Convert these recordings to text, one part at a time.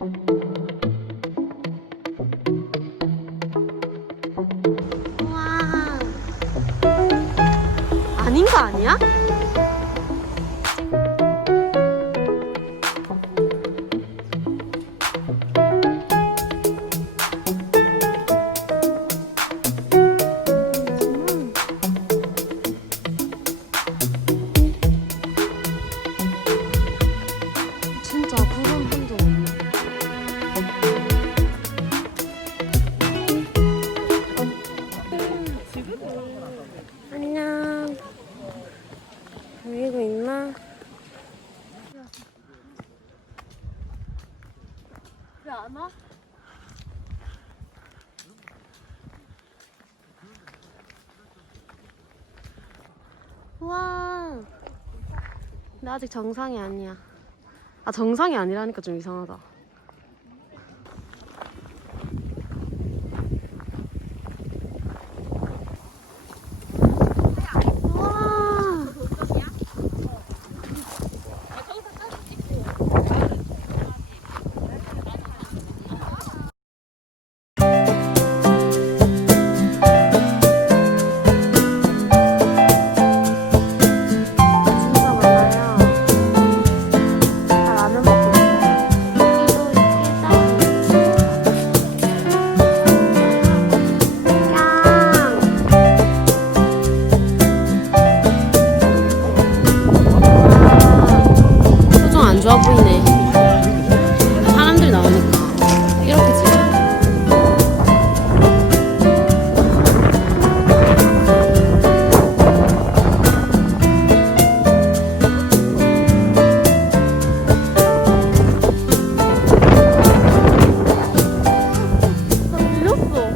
우와. 아닌 거 아니야? 진짜 구름 한 점 없네. 안녕. 보이고 있나? 왜 안 와? 우와. 근데 아직 정상이 아니야. 아, 정상이 아니라니까 좀 이상하다. 우와. 진짜 많아요. 잘 아는 것도 표정 안 좋아 보이네. 사람들이 나오니까 이렇게 찍어. 나 밀렸어.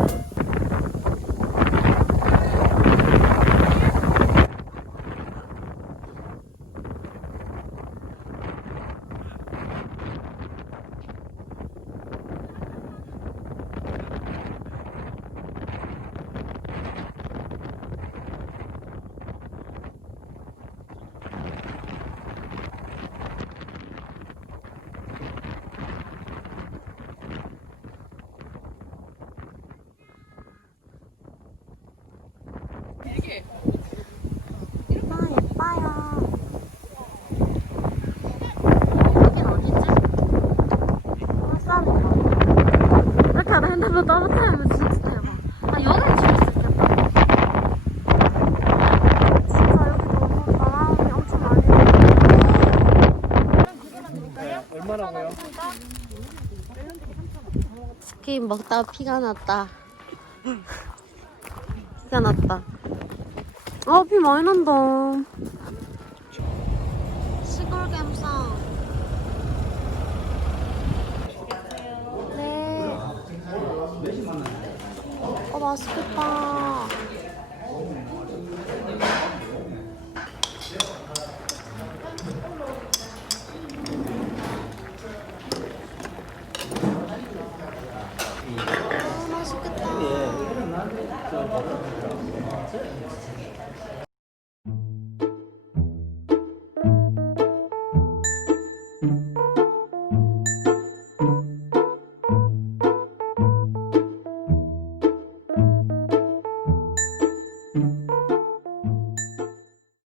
아, 예뻐요. 여긴 어디지? 화산인가? 이렇게 하다 핸드폰 떨어뜨리면 진짜 대박. 아, 여기는 줄 수 있겠다. 진짜 여기 너무 바람이 엄청 많이 불어요. 얼마라고요? 스킨 먹다가 피가 났다. 피가 났다. 아, 피 많이 난다. 시골 갬성. 네. 맛있겠다.